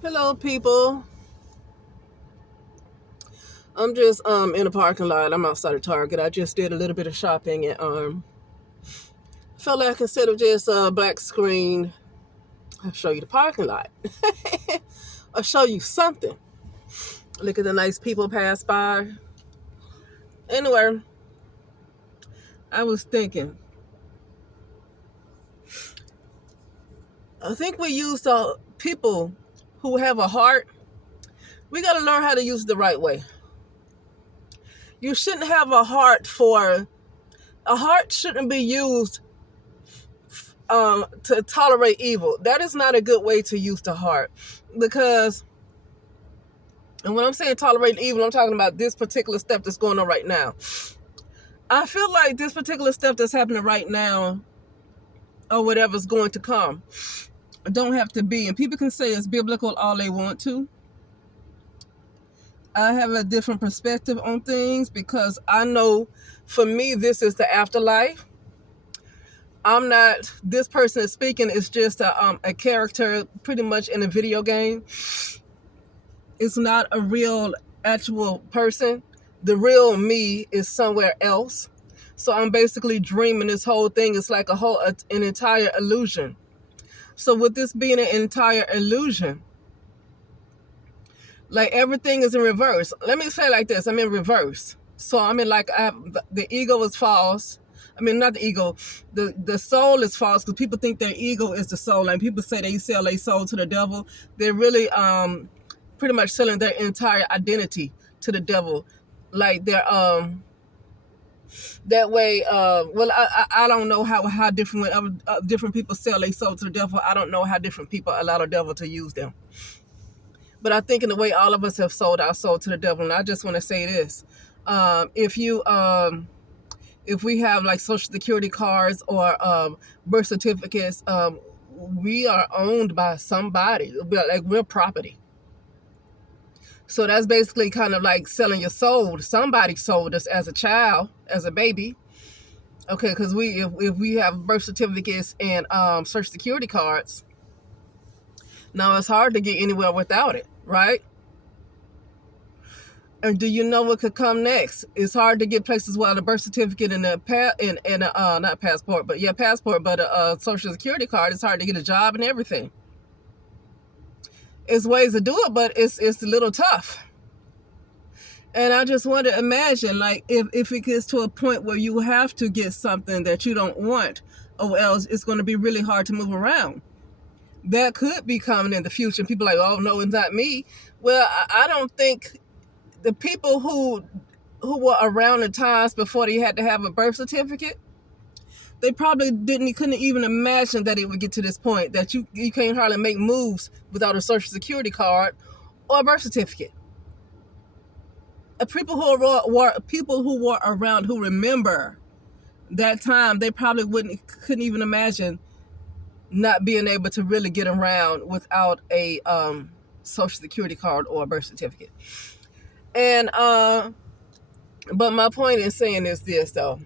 Hello, people. I'm just in a parking lot. I'm outside of Target. I just did a little bit of shopping and felt like instead of just a black screen, I'll show you the parking lot. I'll show you something. Look at the nice people pass by. Anyway, I was thinking. I think we use people who have a heart. We got to learn how to use it the right way. You shouldn't have a heart for. A heart shouldn't be used to tolerate evil. That is not a good way to use the heart. Because, and when I'm saying tolerate evil, I'm talking about this particular stuff that's going on right now. I feel like this particular stuff that's happening right now, or whatever's going to come, don't have to be. And people can say it's biblical all they want to. I have a different perspective on things because I know for me, this is the afterlife. I'm not, this person is speaking is just a character pretty much in a video game. It's not a real actual person. The real me is somewhere else. So I'm basically dreaming this whole thing. It's like an entire illusion. So with this being an entire illusion, like everything is in reverse. Let me say it like this. I'm in reverse. So I mean, like the ego is false. I mean, not the ego. The soul is false because people think their ego is the soul. Like people say they sell their soul to the devil. They're really pretty much selling their entire identity to the devil. Like they're that way. Well, I don't know how different when different people sell their soul to the devil. I don't know how different people allow the devil to use them. But I think in the way all of us have sold our soul to the devil, and I just want to say this: if we have like social security cards or birth certificates, we are owned by somebody. Like we're property. So that's basically kind of like selling your soul. Somebody sold us as a child, as a baby. Okay, because if we have birth certificates and social security cards, now it's hard to get anywhere without it, right? And do you know what could come next? It's hard to get places without a birth certificate and not passport, but yeah, passport, but a social security card. It's hard to get a job and everything. It's ways to do it, but it's a little tough. And I just want to imagine, like, if it gets to a point where you have to get something that you don't want, or else it's going to be really hard to move around. That could be coming in the future. People are like, oh, no, it's not me. Well, I don't think the people who were around the times before they had to have a birth certificate, they probably couldn't even imagine that it would get to this point that you can't hardly make moves without a social security card or a birth certificate. People who were around who remember that time, they probably couldn't even imagine not being able to really get around without a social security card or a birth certificate. And but my point in saying is this though.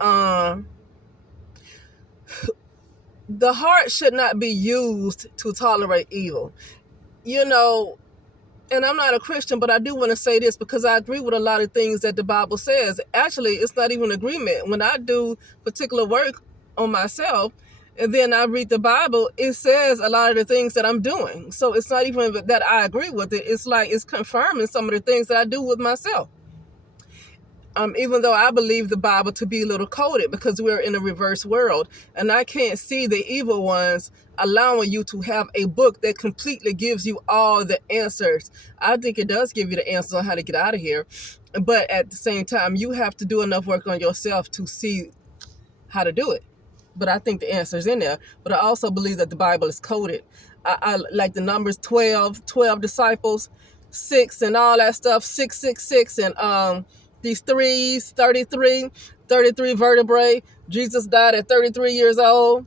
The heart should not be used to tolerate evil. You know, and I'm not a Christian, but I do want to say this because I agree with a lot of things that the Bible says. Actually, it's not even agreement. When I do particular work on myself, and then I read the Bible, it says a lot of the things that I'm doing. So it's not even that I agree with it. It's like it's confirming some of the things that I do with myself. Even though I believe the Bible to be a little coded because we're in a reverse world, and I can't see the evil ones allowing you to have a book that completely gives you all the answers. I think it does give you the answers on how to get out of here, but at the same time, you have to do enough work on yourself to see how to do it. But I think the answer is in there. But I also believe that the Bible is coded. I like the numbers 12 disciples, 6 and all that stuff, 666, and these threes, 33 vertebrae. Jesus died at 33 years old,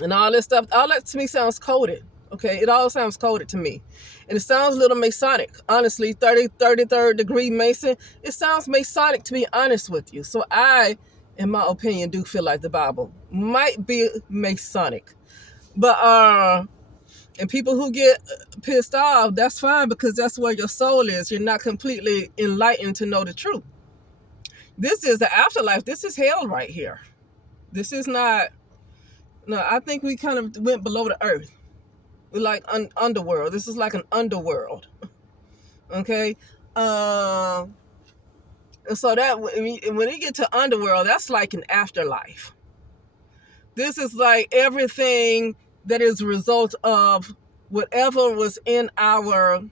and all this stuff. All that to me sounds coded. Okay, it all sounds coded to me, and it sounds a little Masonic. Honestly, 33rd degree Mason. It sounds Masonic to be honest with you. So I, in my opinion, do feel like the Bible might be Masonic, but And people who get pissed off, that's fine, because that's where your soul is. You're not completely enlightened to know the truth. This is the afterlife. This is hell right here. This is not, no, I think we kind of went below the earth. We're like underworld. This is like an underworld. Okay? Uh, so that when you get to underworld, that's like an afterlife. This is like everything that is a result of whatever was in our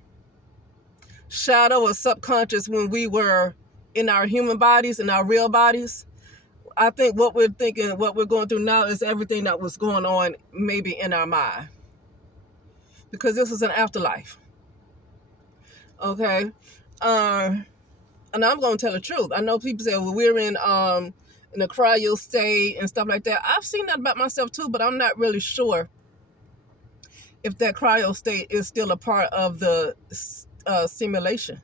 shadow or subconscious when we were in our human bodies, in our real bodies. I think what we're thinking, what we're going through now is everything that was going on maybe in our mind. Because this is an afterlife. Okay? And I'm going to tell the truth. I know people say, well, we're in a cryo state and stuff like that. I've seen that about myself too, but I'm not really sure if that cryo state is still a part of the simulation.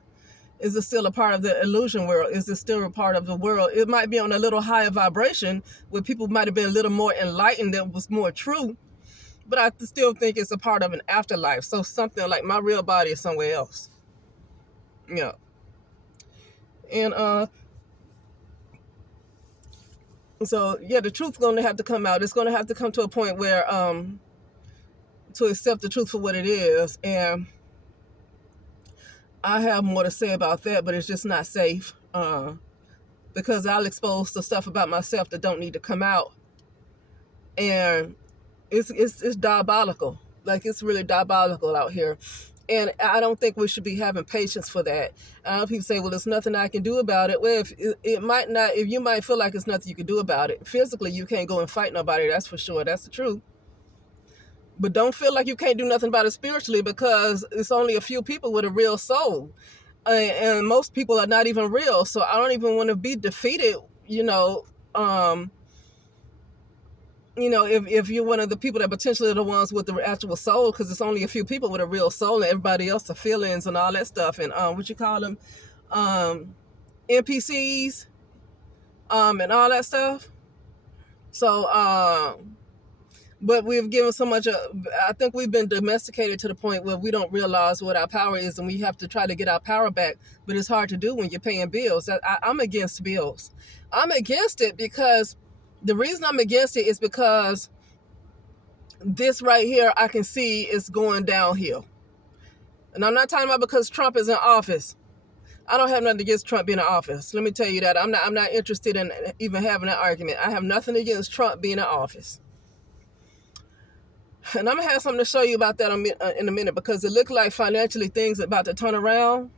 Is it still a part of the illusion world? Is it still a part of the world? It might be on a little higher vibration where people might have been a little more enlightened, that was more true, but I still think it's a part of an afterlife. So something like my real body is somewhere else. Yeah. And so yeah, the truth's going to have to come out. It's going to have to come to a point where to accept the truth for what it is. And I have more to say about that, but it's just not safe, because I'll expose the stuff about myself that don't need to come out. And it's diabolical. Like, it's really diabolical out here. And I don't think we should be having patience for that. People say, well, there's nothing I can do about it. Well, if it might not, if you might feel like there's nothing you can do about it. Physically, you can't go and fight nobody. That's for sure. That's the truth. But don't feel like you can't do nothing about it spiritually, because it's only a few people with a real soul. And most people are not even real. So I don't even want to be defeated, if you're one of the people that potentially are the ones with the actual soul, because it's only a few people with a real soul, and everybody else are feelings and all that stuff. And what you call them, NPCs, and all that stuff. So, but we've given so much. I think we've been domesticated to the point where we don't realize what our power is, and we have to try to get our power back. But it's hard to do when you're paying bills. I'm against bills. I'm against it because the reason I'm against it is because this right here I can see is going downhill. And I'm not talking about because Trump is in office. I don't have nothing against Trump being in office. Let me tell you that. I'm not interested in even having that argument. I have nothing against Trump being in office. And I'm going to have something to show you about that in a minute, because it looked like financially things are about to turn around.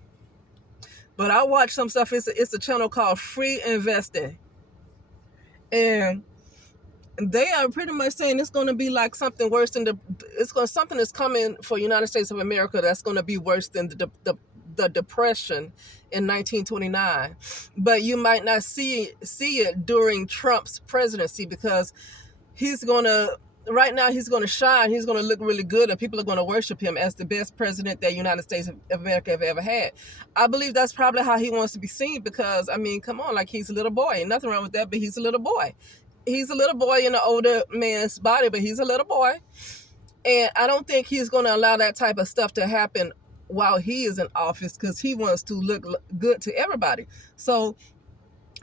But I watched some stuff. It's a channel called Free Investing. And they are pretty much saying it's going to be like something worse than something that's coming for United States of America that's going to be worse than the Depression in 1929. But you might not see it during Trump's presidency, because right now he's going to shine. He's going to look really good, and people are going to worship him as the best president that United States of America have ever had. I believe that's probably how he wants to be seen, because, I mean, come on, like, he's a little boy. Ain't nothing wrong with that, but he's a little boy. He's a little boy in an older man's body, but he's a little boy. And I don't think he's going to allow that type of stuff to happen while he is in office, because he wants to look good to everybody. So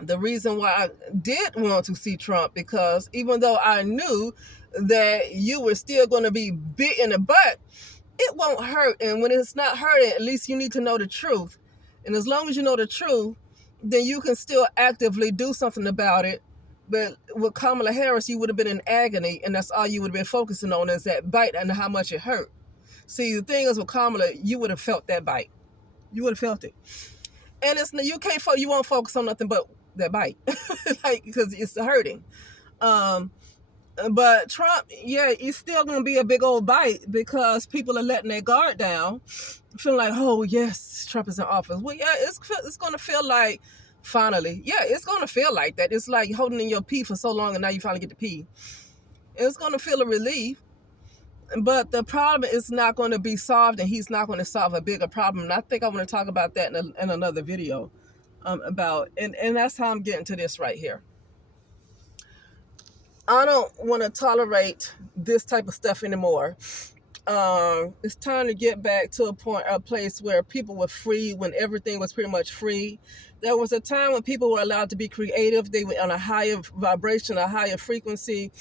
the reason why I did want to see Trump, because even though I knew that you were still going to be bit in the butt, it won't hurt. And when it's not hurting, at least you need to know the truth. And as long as you know the truth, then you can still actively do something about it. But with Kamala Harris, you would have been in agony, and that's all you would have been focusing on, is that bite and how much it hurt. See, the thing is with Kamala, you would have felt that bite. You would have felt it. And you won't focus on nothing but that bite, like, because it's hurting. But Trump, yeah, it's still going to be a big old bite, because people are letting their guard down, feeling like, oh, yes, Trump is in office. Well, yeah, it's going to feel like, finally, yeah, it's going to feel like that. It's like holding in your pee for so long, and now you finally get to pee. It's going to feel a relief, but the problem is not going to be solved, and he's not going to solve a bigger problem. And I think I want to talk about that in another video, and that's how I'm getting to this right here. I don't want to tolerate this type of stuff anymore. It's time to get back to a place where people were free, when everything was pretty much free. There was a time when people were allowed to be creative. They were on a higher vibration, a higher frequency.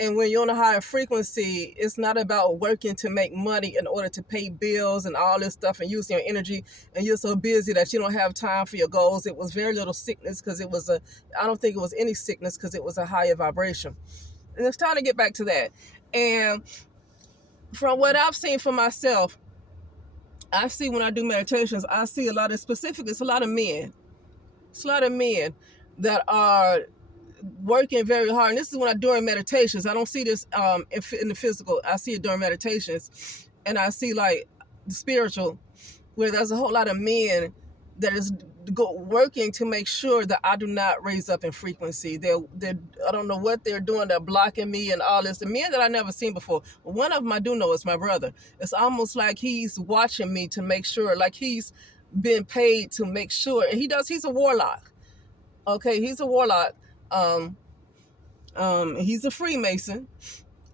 And when you're on a higher frequency, it's not about working to make money in order to pay bills and all this stuff and using your energy. And you're so busy that you don't have time for your goals. It was very little sickness because I don't think it was any sickness because it was a higher vibration. And it's time to get back to that. And from what I've seen for myself, I see when I do meditations, I see it's a lot of men. It's a lot of men that are working very hard. And this is when I'm doing meditations. I don't see this in the physical. I see it during meditations. And I see like the spiritual, where there's a whole lot of men that is working to make sure that I do not raise up in frequency. I don't know what they're doing. They're blocking me and all this. The men that I never seen before. One of them I do know is my brother. It's almost like he's watching me to make sure, like he's been paid to make sure. And he's a warlock. Okay, he's a warlock. He's a Freemason.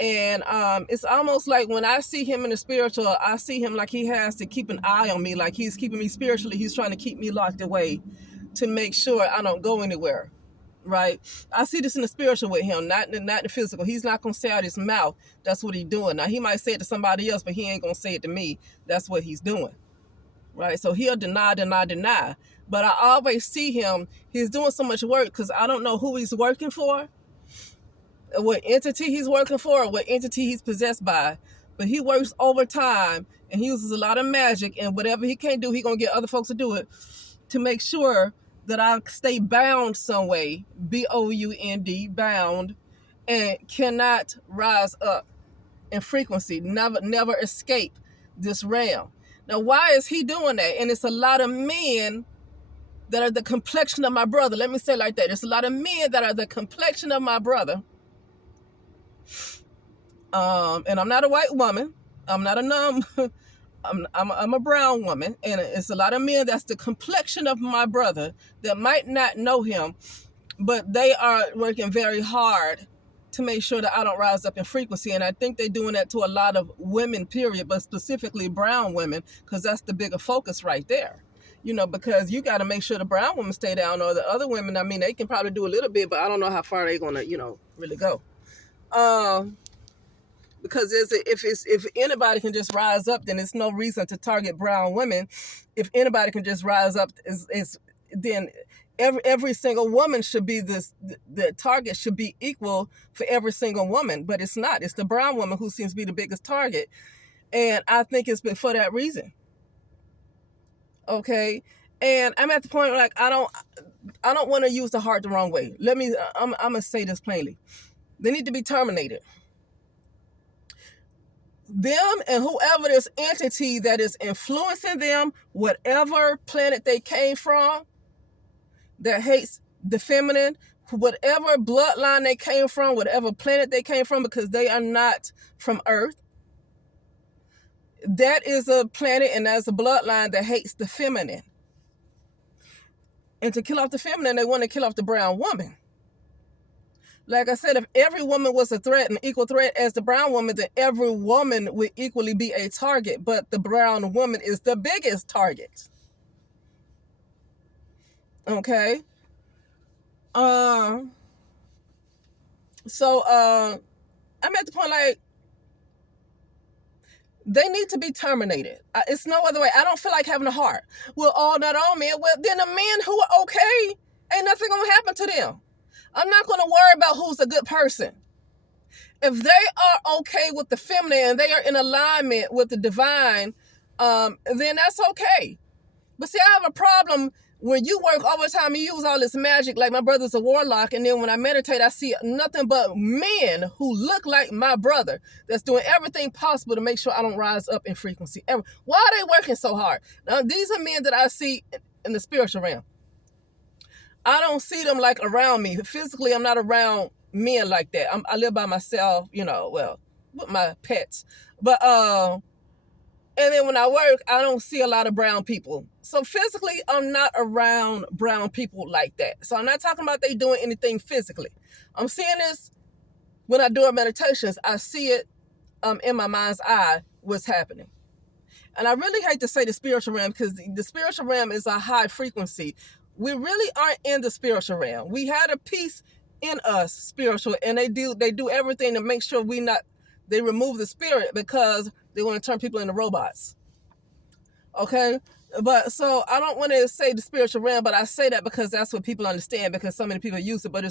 And it's almost like when I see him in the spiritual, I see him like he has to keep an eye on me, like he's keeping me spiritually. He's trying to keep me locked away to make sure I don't go anywhere, right? I see this in the spiritual with him, not the physical. He's not going to say out his mouth. That's what he's doing. Now, he might say it to somebody else, but he ain't going to say it to me. That's what he's doing, right? So he'll deny. But I always see him. He's doing so much work because I don't know who he's working for, what entity he's working for, or what entity he's possessed by. But he works overtime and he uses a lot of magic, and whatever he can't do, he's going to get other folks to do it to make sure that I stay bound some way, B-O-U-N-D, bound, and cannot rise up in frequency, never escape this realm. Now, why is he doing that? And it's a lot of men that are the complexion of my brother. Let me say it like that. It's a lot of men that are the complexion of my brother. And I'm not a white woman. I'm not a I'm a brown woman, and it's a lot of men that's the complexion of my brother that might not know him, but they are working very hard to make sure that I don't rise up in frequency. And I think they're doing that to a lot of women, period, but specifically brown women, because that's the bigger focus right there. Because you got to make sure the brown women stay down, or the other women, I mean, they can probably do a little bit, but I don't know how far they're going to, really go. Because if anybody can just rise up, then it's no reason to target brown women. If anybody can just rise up, then every single woman should be the target should be equal for every single woman, but it's not. It's the brown woman who seems to be the biggest target, and I think it's been for that reason. Okay, and I'm at the point where, like, I don't want to use the heart the wrong way. I'm gonna say this plainly. They need to be terminated. Them and whoever this entity that is influencing them, whatever planet they came from, that hates the feminine, whatever bloodline they came from, whatever planet they came from, because they are not from Earth. That is a planet and that's a bloodline that hates the feminine. And to kill off the feminine, they want to kill off the brown woman. Like I said, if every woman was a threat, an equal threat as the brown woman, then every woman would equally be a target. But the brown woman is the biggest target. Okay? So I'm at the point, like, they need to be terminated. It's no other way. I don't feel like having a heart. Well, not all men. Well, then the men who are okay, ain't nothing going to happen to them. I'm not going to worry about who's a good person. If they are okay with the feminine and they are in alignment with the divine, then that's okay. But see, I have a problem when you work overtime, you use all this magic, like my brother's a warlock, and then when I meditate, I see nothing but men who look like my brother that's doing everything possible to make sure I don't rise up in frequency. Why are they working so hard? Now, these are men that I see in the spiritual realm. I don't see them like around me. Physically, I'm not around men like that. I live by myself, with my pets. But, and then when I work, I don't see a lot of brown people. So physically, I'm not around brown people like that. So I'm not talking about they doing anything physically. I'm seeing this when I do meditations. I see it in my mind's eye what's happening. And I really hate to say the spiritual realm, because the spiritual realm is a high frequency. We really aren't in the spiritual realm. We had a piece in us spiritual, and they do everything to make sure they remove the spirit, because they want to turn people into robots. Okay? But so I don't want to say the spiritual realm, but I say that because that's what people understand, because so many people use it. But I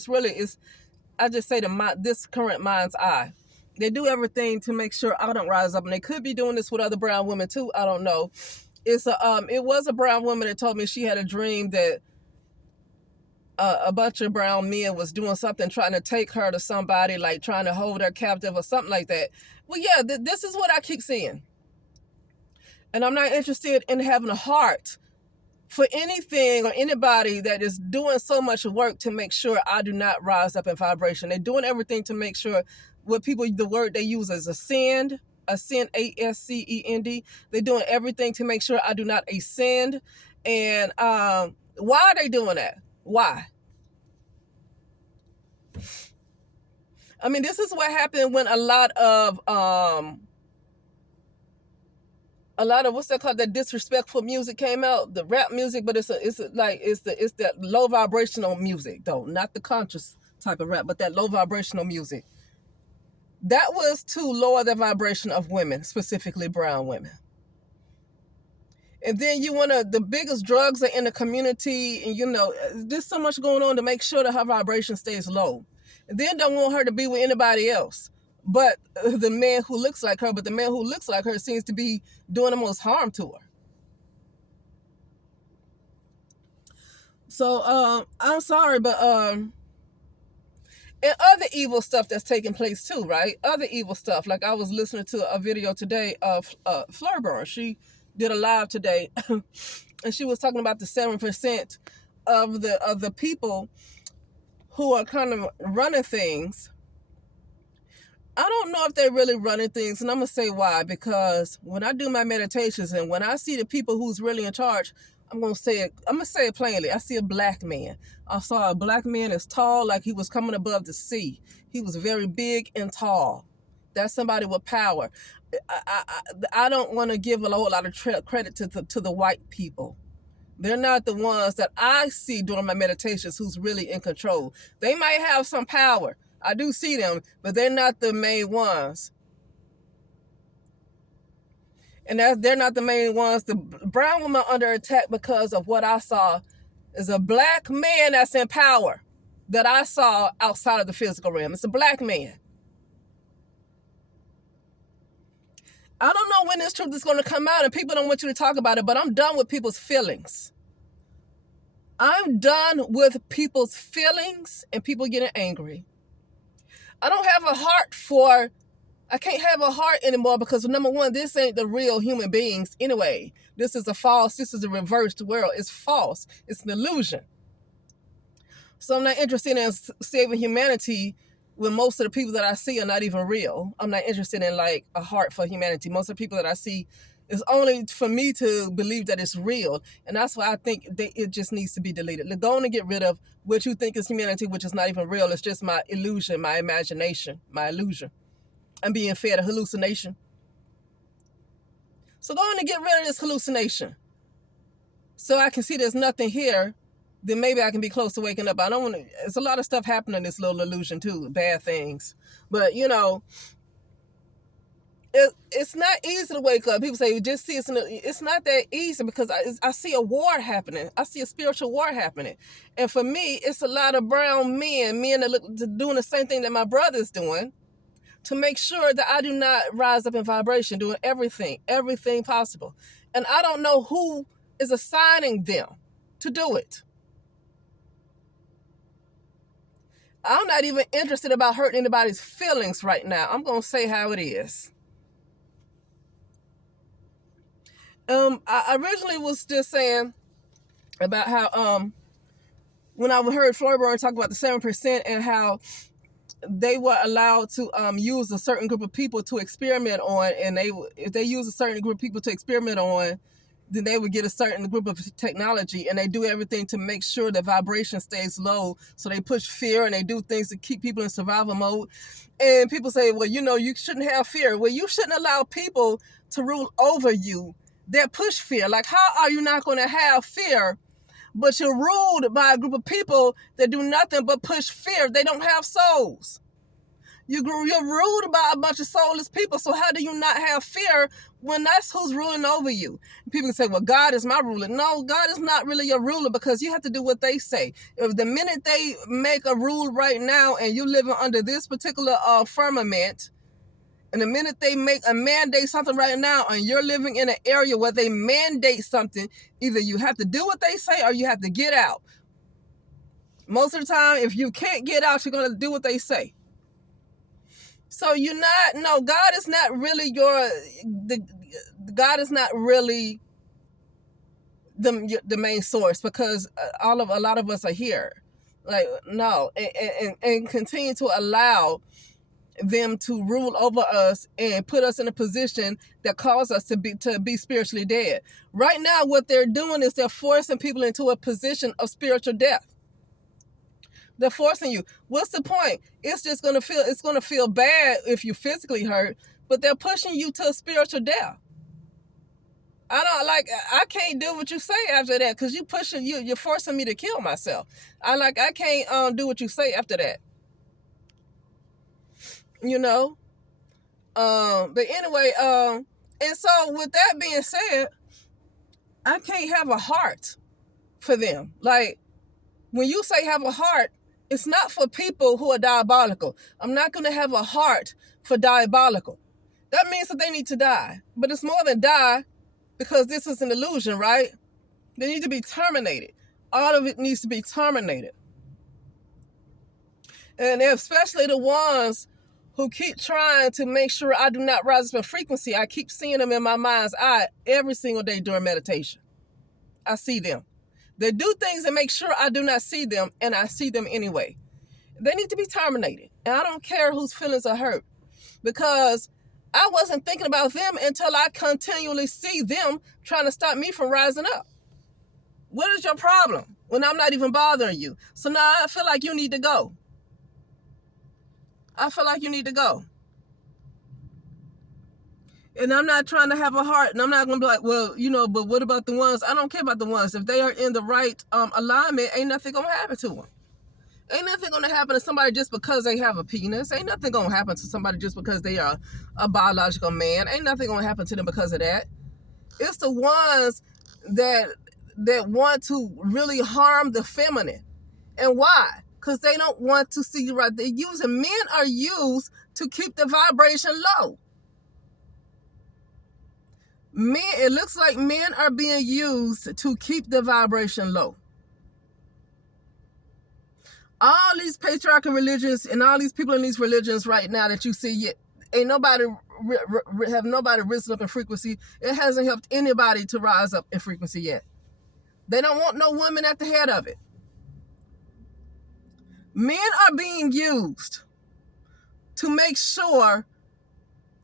just say this current mind's eye. They do everything to make sure I don't rise up, and they could be doing this with other brown women too. I don't know. It was a brown woman that told me she had a dream that a bunch of brown men was doing something, trying to take her to somebody, like trying to hold her captive or something like that. Well, yeah, this is what I keep seeing, and I'm not interested in having a heart for anything or anybody that is doing so much work to make sure I do not rise up in vibration. They're doing everything to make sure the word they use is ascend, ASCEND. They're doing everything to make sure I do not ascend. And why are they doing that? Why? I mean, this is what happened when a lot of what's that called, that disrespectful music came out, the rap music, but it's that low vibrational music though, not the conscious type of rap, but that low vibrational music. That was to lower the vibration of women, specifically brown women. And then the biggest drugs are in the community, and there's so much going on to make sure that her vibration stays low. And then don't want her to be with anybody else but the man who looks like her, but the man who looks like her seems to be doing the most harm to her. So I'm sorry, but and other evil stuff that's taking place too, right? Other evil stuff. Like I was listening to a video today of Flurburn. She did a live today, and she was talking about the 7% of the people who are kind of running things. I don't know if they're really running things, and I'm going to say why. Because when I do my meditations and when I see the people who's really in charge, I'm going to say it plainly. I see a black man. I saw a black man as tall, like he was coming above the sea. He was very big and tall. That's somebody with power. I don't want to give a whole lot of credit to the white people. They're not the ones that I see during my meditations who's really in control. They might have some power. I do see them, but they're not the main ones. And they're not the main ones. The brown woman under attack because of what I saw is a black man that's in power that I saw outside of the physical realm. It's a black man. I don't know when this truth is going to come out, and people don't want you to talk about it, but I'm done with people's feelings. I'm done with people's feelings and people getting angry. I can't have a heart anymore, because number one, this ain't the real human beings anyway. This is a reversed world. It's false. It's an illusion. So I'm not interested in saving humanity when most of the people that I see are not even real. I'm not interested in like a heart for humanity. Most of the people that I see is only for me to believe that it's real. And that's why I think it just needs to be deleted. Go on and get rid of what you think is humanity, which is not even real. It's just my illusion, my imagination, my illusion. I'm being fed a hallucination. So go on and get rid of this hallucination, so I can see there's nothing here. Then maybe I can be close to waking up. I don't want to. There's a lot of stuff happening in this little illusion too, bad things. But it's not easy to wake up. People say, you just see it's not that easy, because I see a war happening. I see a spiritual war happening. And for me, it's a lot of brown men that look doing the same thing that my brother's doing, to make sure that I do not rise up in vibration, doing everything possible. And I don't know who is assigning them to do it. I'm not even interested about hurting anybody's feelings right now. I'm going to say how it is. I originally was just saying about how when I heard Florburn talk about the 7% and how they were allowed to use a certain group of people to experiment on, and if they use a certain group of people to experiment on, then they would get a certain group of technology, and they do everything to make sure the vibration stays low. So they push fear and they do things to keep people in survival mode. And people say, well, you shouldn't have fear. Well, you shouldn't allow people to rule over you that push fear. Like, how are you not going to have fear, but you're ruled by a group of people that do nothing but push fear? They don't have souls. You're ruled by a bunch of soulless people. So how do you not have fear when that's who's ruling over you? People can say, well, God is my ruler. No, God is not really your ruler, because you have to do what they say. If the minute they make a rule right now and you're living under this particular firmament, and the minute they make a mandate something right now and you're living in an area where they mandate something, either you have to do what they say or you have to get out. Most of the time, if you can't get out, you're going to do what they say. So God is not really God is not really the main source, because a lot of us are here. Like, no, and continue to allow them to rule over us and put us in a position that causes us to be spiritually dead. Right now, what they're doing is they're forcing people into a position of spiritual death. They're forcing you. What's the point? It's going to feel bad if you physically hurt, but they're pushing you to a spiritual death. I can't do what you say after that, because you're forcing me to kill myself. I can't do what you say after that. But anyway, and so with that being said, I can't have a heart for them. Like, when you say have a heart, it's not for people who are diabolical. I'm not going to have a heart for diabolical. That means that they need to die. But it's more than die, because this is an illusion, right? They need to be terminated. All of it needs to be terminated. And especially the ones who keep trying to make sure I do not rise up in frequency. I keep seeing them in my mind's eye every single day during meditation. I see them. They do things that make sure I do not see them, and I see them anyway. They need to be terminated. And I don't care whose feelings are hurt, because I wasn't thinking about them until I continually see them trying to stop me from rising up. What is your problem when I'm not even bothering you? So now I feel like you need to go. I feel like you need to go. And I'm not trying to have a heart, and I'm not going to be like, well, but what about the ones? I don't care about the ones. If they are in the right alignment, ain't nothing going to happen to them. Ain't nothing going to happen to somebody just because they have a penis. Ain't nothing going to happen to somebody just because they are a biological man. Ain't nothing going to happen to them because of that. It's the ones that want to really harm the feminine. And why? Because they don't want to see you right. Men are used to keep the vibration low. It looks like men are being used to keep the vibration low. All these patriarchal religions and all these people in these religions right now that you see, ain't nobody have nobody risen up in frequency. It hasn't helped anybody to rise up in frequency yet. They don't want no women at the head of it. Men are being used to make sure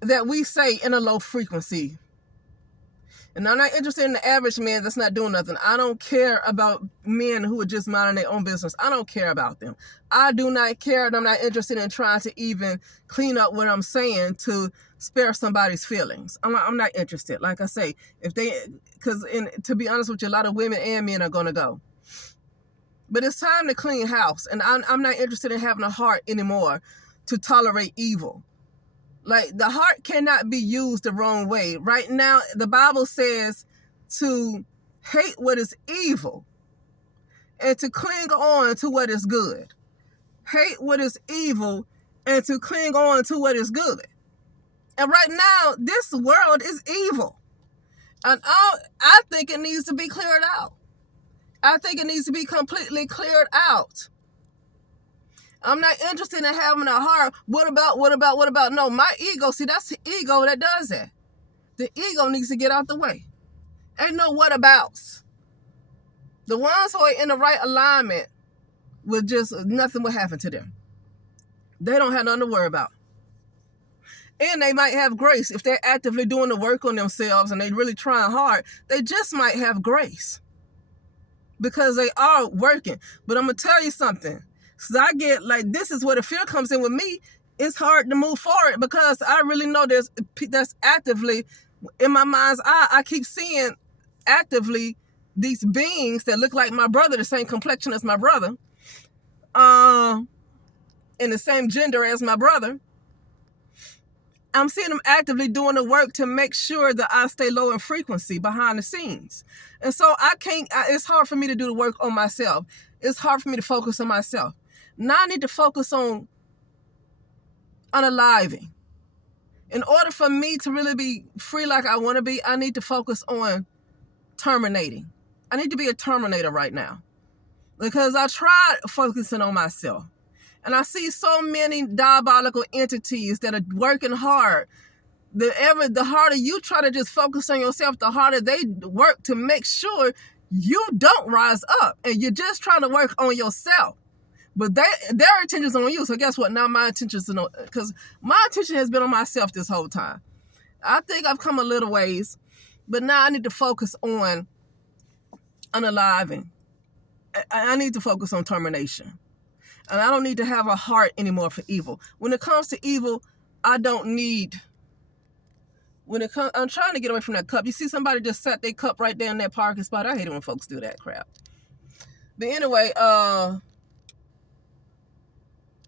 that we stay in a low frequency. And I'm not interested in the average man that's not doing nothing. I don't care about men who are just minding their own business. I don't care about them. I do not care, and I'm not interested in trying to even clean up what I'm saying to spare somebody's feelings. I'm not interested. Like I say, to be honest with you, a lot of women and men are going to go. But it's time to clean house, and I'm not interested in having a heart anymore to tolerate evil. Like, the heart cannot be used the wrong way. Right now, the Bible says to hate what is evil and to cling on to what is good. Hate what is evil and to cling on to what is good. And right now, this world is evil. And I think it needs to be cleared out. I think it needs to be completely cleared out. I'm not interested in having a heart. What about? No, my ego. See, that's the ego that does that. The ego needs to get out the way. Ain't no what abouts. The ones who are in the right alignment nothing will happen to them. They don't have nothing to worry about. And they might have grace. If they're actively doing the work on themselves and they really trying hard, they just might have grace because they are working. But I'm going to tell you something. Because I get like, this is where the fear comes in with me. It's hard to move forward because I really know that's actively in my mind's eye. I keep seeing actively these beings that look like my brother, the same complexion as my brother, in the same gender as my brother. I'm seeing them actively doing the work to make sure that I stay low in frequency behind the scenes. And so it's hard for me to do the work on myself. It's hard for me to focus on myself. Now I need to focus on unaliving. In order for me to really be free like I want to be, I need to focus on terminating. I need to be a terminator right now because I tried focusing on myself. And I see so many diabolical entities that are working hard. The harder you try to just focus on yourself, the harder they work to make sure you don't rise up. And you're just trying to work on yourself. But their attention's on you. So guess what? Now my attention's on, because my attention has been on myself this whole time. I think I've come a little ways, but now I need to focus on unaliving. I need to focus on termination. And I don't need to have a heart anymore for evil. When it comes to evil, I'm trying to get away from that cup. You see somebody just set their cup right there in that parking spot. I hate it when folks do that crap. But anyway,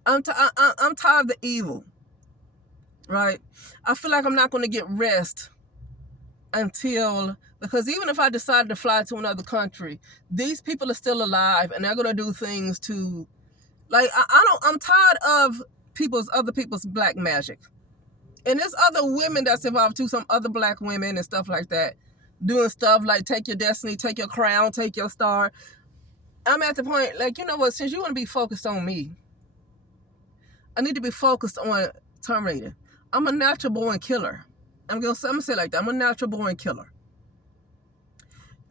I'm tired of the evil, right? I feel like I'm not going to get rest because even if I decided to fly to another country, these people are still alive and they're going to do things to, like, I'm tired of other people's black magic. And there's other women that's involved too, some other black women and stuff like that, doing stuff like take your destiny, take your crown, take your star. I'm at the point, like, you know what, since you want to be focused on me, I need to be focused on terminating. I'm a natural born killer. I'm gonna say it like that. I'm a natural born killer.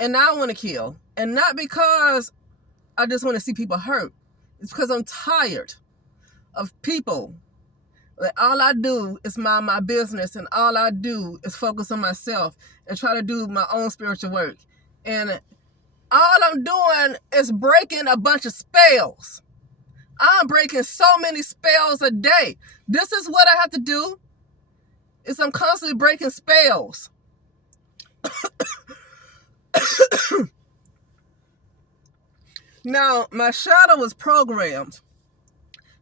And I want to kill. And not because I just want to see people hurt. It's because I'm tired of people. Like, all I do is mind my business, and all I do is focus on myself and try to do my own spiritual work. And all I'm doing is breaking a bunch of spells. I'm breaking so many spells a day. This is what I have to do. I'm constantly breaking spells. Now, my shadow was programmed.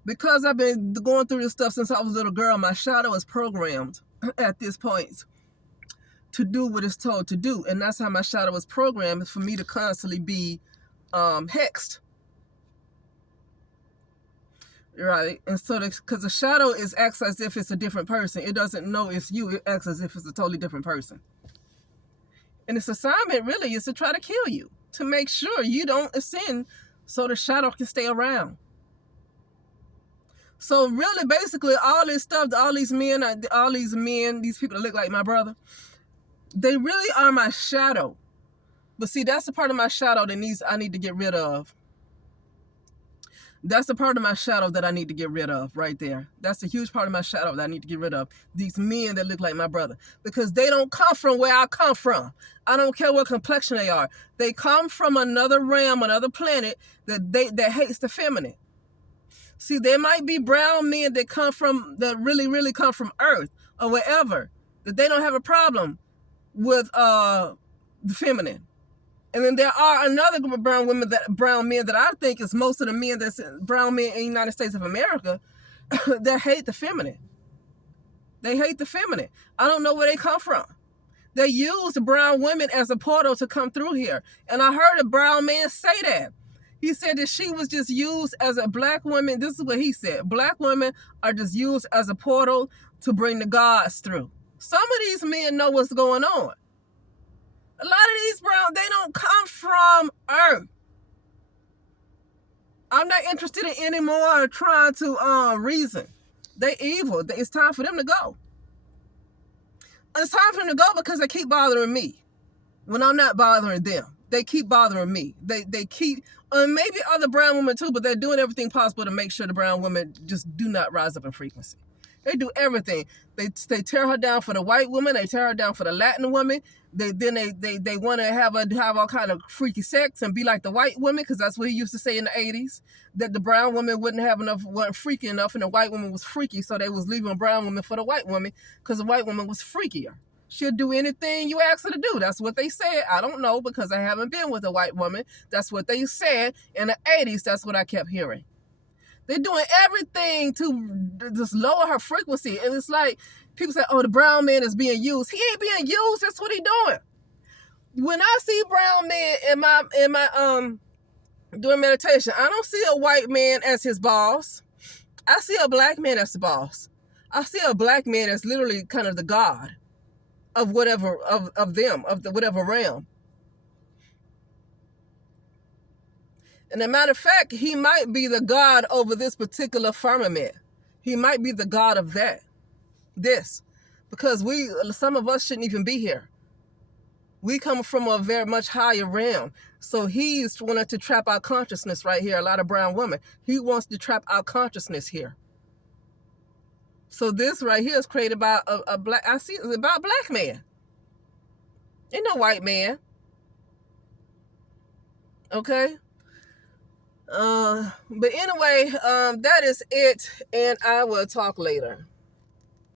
Because I've been going through this stuff since I was a little girl, my shadow is programmed at this point to do what it's told to do. And that's how my shadow is programmed, for me to constantly be hexed. Right? And so, because the shadow acts as if it's a different person. It doesn't know it's you. It acts as if it's a totally different person. And its assignment really is to try to kill you, to make sure you don't ascend so the shadow can stay around. So really, basically, all this stuff, these people that look like my brother, they really are my shadow. But see, that's the part of my shadow that I need to get rid of. That's the part of my shadow that I need to get rid of right there. That's a huge part of my shadow that I need to get rid of. These men that look like my brother. Because they don't come from where I come from. I don't care what complexion they are. They come from another realm, another planet that hates the feminine. See, there might be brown men that really, really come from Earth or wherever, that they don't have a problem with the feminine. And then there are another group of brown men that I think is most of the men brown men in the United States of America that hate the feminine. They hate the feminine. I don't know where they come from. They use brown women as a portal to come through here. And I heard a brown man say that. He said that she was just used as a black woman. This is what he said. Black women are just used as a portal to bring the gods through. Some of these men know what's going on. A lot of these brown, they don't come from Earth. I'm not interested in anymore trying to reason. They evil. It's time for them to go. It's time for them to go because they keep bothering me when I'm not bothering them. They keep bothering me. They keep, maybe other brown women too, but they're doing everything possible to make sure the brown women just do not rise up in frequency. They do everything. They tear her down for the white woman. They tear her down for the Latin woman. They want to have all kind of freaky sex and be like the white woman, because that's what he used to say in the 80s, that the brown woman wasn't freaky enough, and the white woman was freaky, so they was leaving a brown woman for the white woman because the white woman was freakier. She'll do anything you ask her to do. That's what they said. I don't know, because I haven't been with a white woman. That's what they said in the 80s. That's what I kept hearing. They're doing everything to just lower her frequency. And it's like, people say, oh, the brown man is being used. He ain't being used. That's what he doing. When I see brown men in my doing meditation, I don't see a white man as his boss. I see a black man as the boss. I see a black man as literally kind of the god of whatever, of them, of the whatever realm. And a matter of fact, he might be the god over this particular firmament. He might be the god of this, because some of us shouldn't even be here. We come from a very much higher realm. So he's wanted to trap our consciousness right here. A lot of brown women. He wants to trap our consciousness here. So this right here is created by a black. I see it's about a black man. Ain't no white man. Okay. But anyway, that is it, and I will talk later.